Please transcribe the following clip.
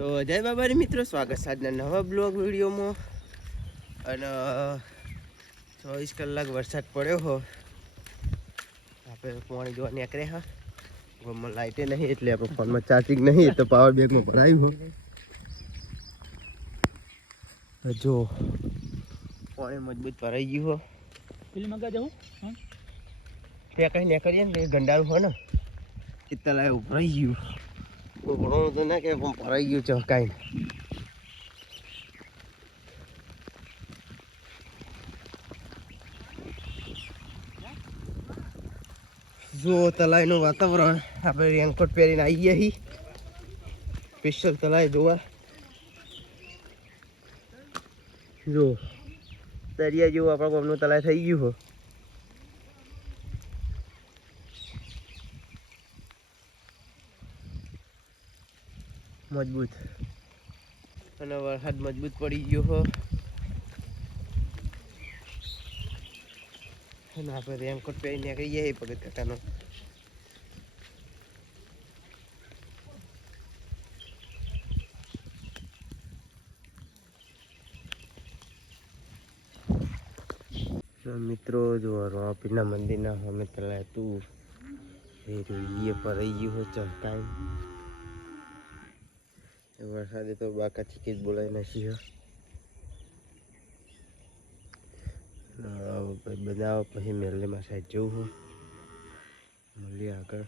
તો જય બાબારી મિત્રો, સ્વાગત છે આજના નવા બ્લોગ વિડીયોમાં. અને 24 કલાક વરસાદ પડ્યો હો, આપણે પાણી જોવા નીકળ્યા હા. ઘરમાં લાઇટે નહીં એટલે આપણે ફોનમાં ચાર્જિંગ નહીં તો પાવર બેંકમાં ભરાયું હો. જો પાણી મજબૂત ભરાઈ ગયું હો. પેલી મગા જવું ત્યાં કઈ નીકળીએ ને ગંડાળું હોય ને એ તલાય ઉભરાઈ ગયું. ભણવાનું તો ના કે પણ ભરાઈ ગયું છે કાંઈ. જો તલાઈનું વાતાવરણ, આપણે રેનકોટ પહેરીને આવી ગયા છીએ સ્પેશિયલ તલાઈ જોવા. જો દરિયા જેવું આપણા ગામનું તલાઈ થઈ ગયું હો. મજબૂત અને વરસાદ મજબૂત પડી ગયો હો. અને આપણે રેનકોટ પહેરીને નીકળી જઈએ ભગત કાકાનો. મિત્રો જો રાપીના મંદિરના સામે તલાય તું એ ભરાઈ ગયું હોય ચમકાઈ. વરસાદે તો બાકાથી કઈ બોલાય નથી. બનાવો પછી મેલેમાં સાઈડ જવું હોય. મળીએ આગળ.